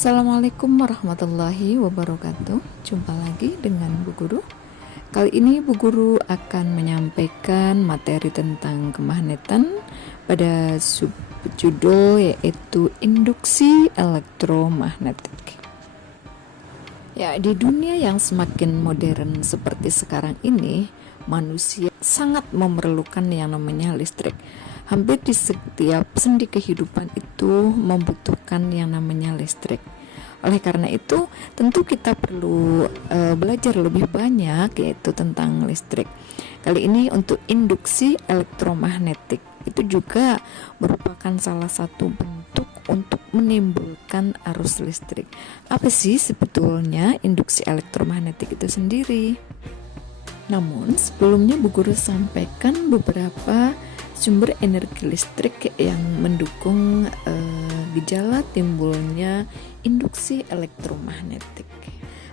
Assalamualaikum warahmatullahi wabarakatuh. Jumpa lagi dengan Bu Guru. Kali ini Bu Guru akan menyampaikan materi tentang kemagnetan pada subjudul yaitu induksi elektromagnetik. Ya, di dunia yang semakin modern seperti sekarang ini, manusia sangat memerlukan yang namanya listrik. Hampir di setiap sendi kehidupan itu membutuhkan yang namanya listrik. Oleh karena itu, tentu kita perlu belajar lebih banyak yaitu tentang listrik. Kali ini untuk induksi elektromagnetik. Itu juga merupakan salah satu bentuk untuk menimbulkan arus listrik. Apa sih sebetulnya induksi elektromagnetik itu sendiri? Namun, sebelumnya Bu Guru sampaikan beberapa sumber energi listrik yang mendukung gejala timbulnya induksi elektromagnetik.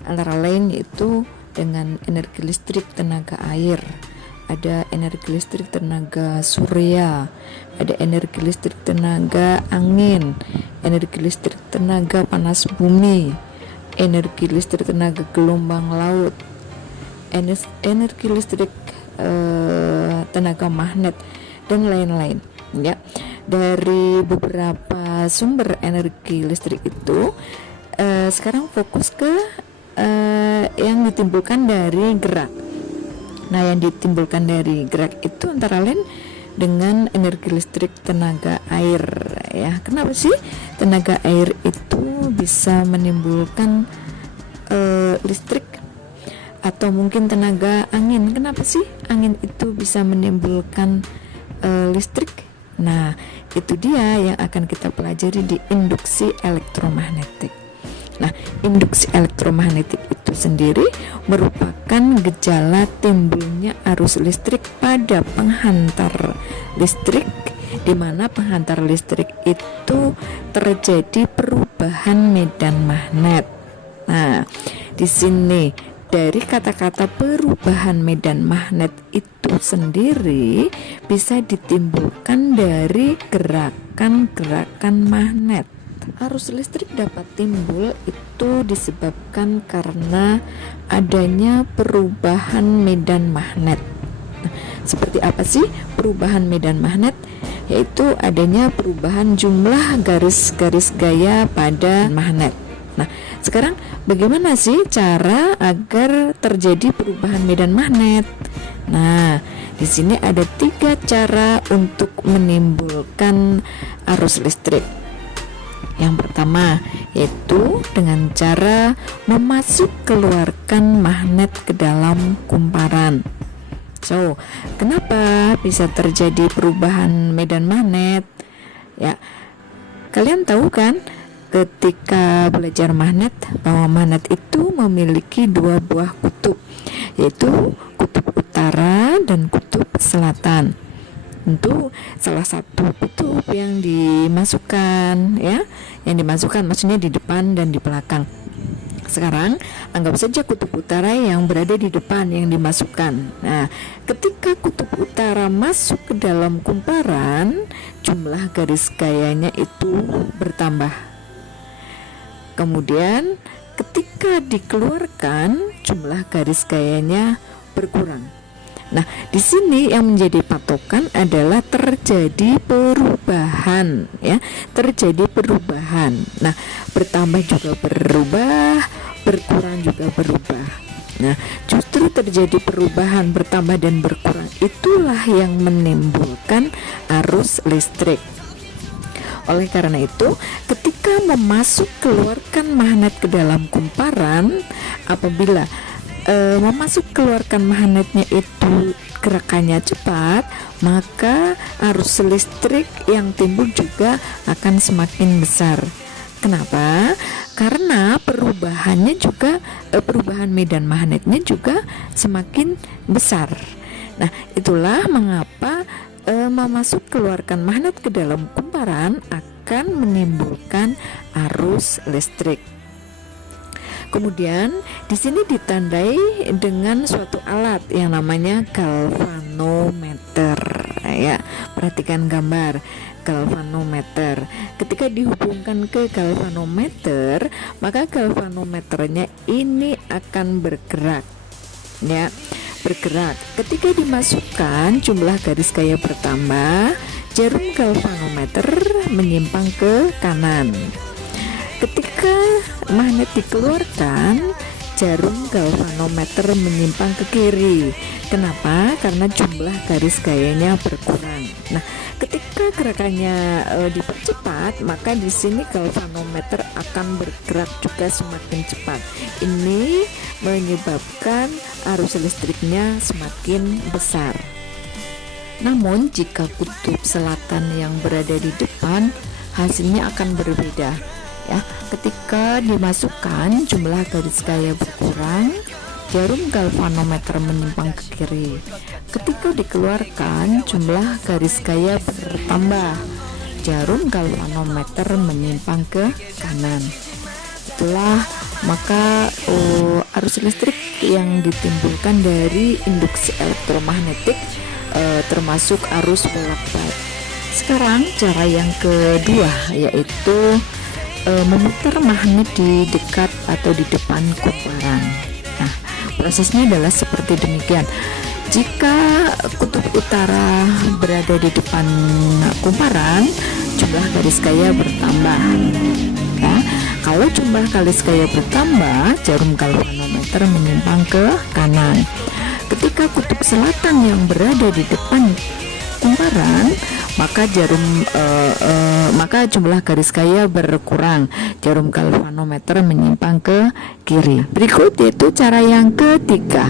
Antara lain yaitu dengan energi listrik tenaga air, ada energi listrik tenaga surya, ada energi listrik tenaga angin, energi listrik tenaga panas bumi, energi listrik tenaga gelombang laut, energi listrik tenaga magnet, dan lain-lain. Ya, dari beberapa sumber energi listrik itu sekarang fokus ke yang ditimbulkan dari gerak. Nah, yang ditimbulkan dari gerak itu antara lain dengan energi listrik tenaga air. Ya, kenapa sih tenaga air itu bisa menimbulkan listrik? Atau mungkin tenaga angin, kenapa sih angin itu bisa menimbulkan listrik? Nah, itu dia yang akan kita pelajari di induksi elektromagnetik. Nah, induksi elektromagnetik itu sendiri merupakan gejala timbulnya arus listrik pada penghantar listrik, di mana penghantar listrik itu terjadi perubahan medan magnet. Nah, di sini dari kata-kata perubahan medan magnet itu sendiri bisa ditimbulkan dari gerakan-gerakan magnet. Arus listrik dapat timbul itu disebabkan karena adanya perubahan medan magnet. Nah, seperti apa sih perubahan medan magnet? Yaitu adanya perubahan jumlah garis-garis gaya pada magnet. Nah, sekarang bagaimana sih cara agar terjadi perubahan medan magnet? Nah, di sini ada 3 cara untuk menimbulkan arus listrik. Yang pertama yaitu dengan cara memasuk keluarkan magnet ke dalam kumparan. So, kenapa bisa terjadi perubahan medan magnet? Ya, kalian tahu kan? Ketika belajar magnet, bahwa magnet itu memiliki 2 buah kutub, yaitu kutub utara dan kutub selatan. Tentu salah satu kutub yang dimasukkan, ya, yang dimasukkan maksudnya di depan dan di belakang. Sekarang anggap saja kutub utara yang berada di depan yang dimasukkan. Nah, ketika kutub utara masuk ke dalam kumparan, jumlah garis gayanya itu bertambah. Kemudian ketika dikeluarkan, jumlah garis gayanya berkurang. Nah, di sini yang menjadi patokan adalah terjadi perubahan, ya, terjadi perubahan. Nah, bertambah juga berubah, berkurang juga berubah. Nah, justru terjadi perubahan, bertambah dan berkurang, itulah yang menimbulkan arus listrik. Oleh karena itu, ketika memasuk keluarkan magnet ke dalam kumparan, apabila memasuk keluarkan magnetnya itu gerakannya cepat, maka arus listrik yang timbul juga akan semakin besar. Kenapa? Karena perubahannya juga perubahan medan magnetnya juga semakin besar. Nah, itulah mengapa memasuk keluarkan magnet ke dalam kumparan akan menimbulkan arus listrik. Kemudian di sini ditandai dengan suatu alat yang namanya galvanometer. Ya, perhatikan gambar. galvanometer. Ketika dihubungkan ke galvanometer, maka galvanometernya ini akan bergerak, ya, bergerak. Ketika dimasukkan, jumlah garis gaya bertambah, jarum galvanometer menyimpang ke kanan. Ketika magnet dikeluarkan, jarum galvanometer menyimpang ke kiri. Kenapa? Karena jumlah garis gayanya berkurang. Nah, ketika gerakannya dipercepat, maka di sini galvanometer akan bergerak juga semakin cepat. Ini menyebabkan arus listriknya semakin besar. Namun jika kutub selatan yang berada di depan, hasilnya akan berbeda. Ya, ketika dimasukkan, jumlah garis gaya berkurang, jarum galvanometer menyimpang ke kiri. Ketika dikeluarkan, jumlah garis gaya bertambah, jarum galvanometer menyimpang ke kanan. Itulah maka arus listrik yang ditimbulkan dari induksi elektromagnetik, termasuk arus bolak-balik. Sekarang cara yang kedua, yaitu memutar magnet di dekat atau di depan kumparan. Nah, prosesnya adalah seperti demikian. Jika kutub utara berada di depan kumparan, jumlah garis gaya bertambah. Nah, kalau jumlah garis gaya bertambah, jarum galvanometer menyimpang ke kanan. Ketika kutub selatan yang berada di depan kumparan, maka jumlah garis gaya berkurang, jarum galvanometer menyimpang ke kiri. Berikut yaitu cara yang ketiga,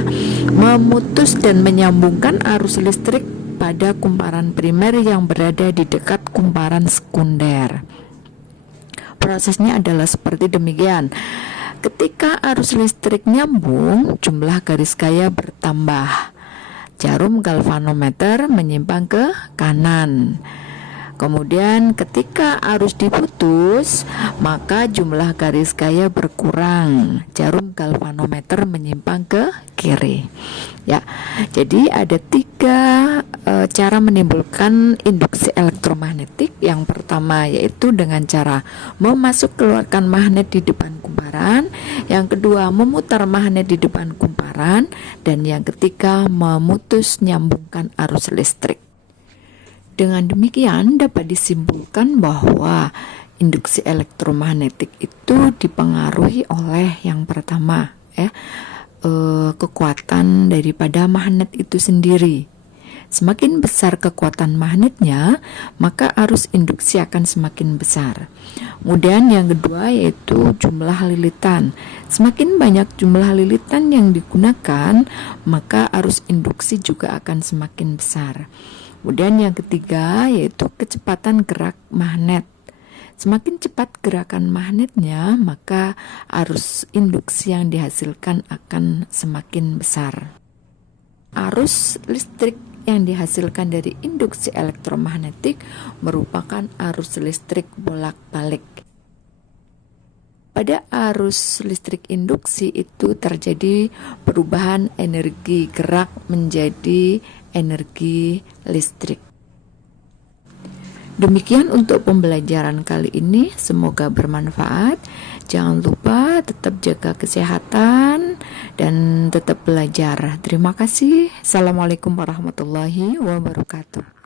memutus dan menyambungkan arus listrik pada kumparan primer yang berada di dekat kumparan sekunder. Prosesnya adalah seperti demikian. Ketika arus listrik nyambung, jumlah garis gaya bertambah, jarum galvanometer menyimpang ke kanan. Kemudian ketika arus diputus, maka jumlah garis gaya berkurang, jarum galvanometer menyimpang ke kiri. Ya, jadi ada 3 cara menimbulkan induksi elektromagnetik. Yang pertama yaitu dengan cara memasuk keluarkan magnet di depan kumparan, yang kedua memutar magnet di depan kumparan, dan yang ketiga memutus nyambungkan arus listrik. Dengan demikian dapat disimpulkan bahwa induksi elektromagnetik itu dipengaruhi oleh yang pertama, kekuatan daripada magnet itu sendiri. Semakin besar kekuatan magnetnya, maka arus induksi akan semakin besar. Kemudian yang kedua yaitu jumlah lilitan. Semakin banyak jumlah lilitan yang digunakan, maka arus induksi juga akan semakin besar. Kemudian yang ketiga yaitu kecepatan gerak magnet. Semakin cepat gerakan magnetnya, maka arus induksi yang dihasilkan akan semakin besar. Arus listrik yang dihasilkan dari induksi elektromagnetik merupakan arus listrik bolak-balik. Pada arus listrik induksi itu terjadi perubahan energi gerak menjadi energi listrik. Demikian untuk pembelajaran kali ini, semoga bermanfaat. Jangan lupa tetap jaga kesehatan dan tetap belajar. Terima kasih. Assalamualaikum warahmatullahi wabarakatuh.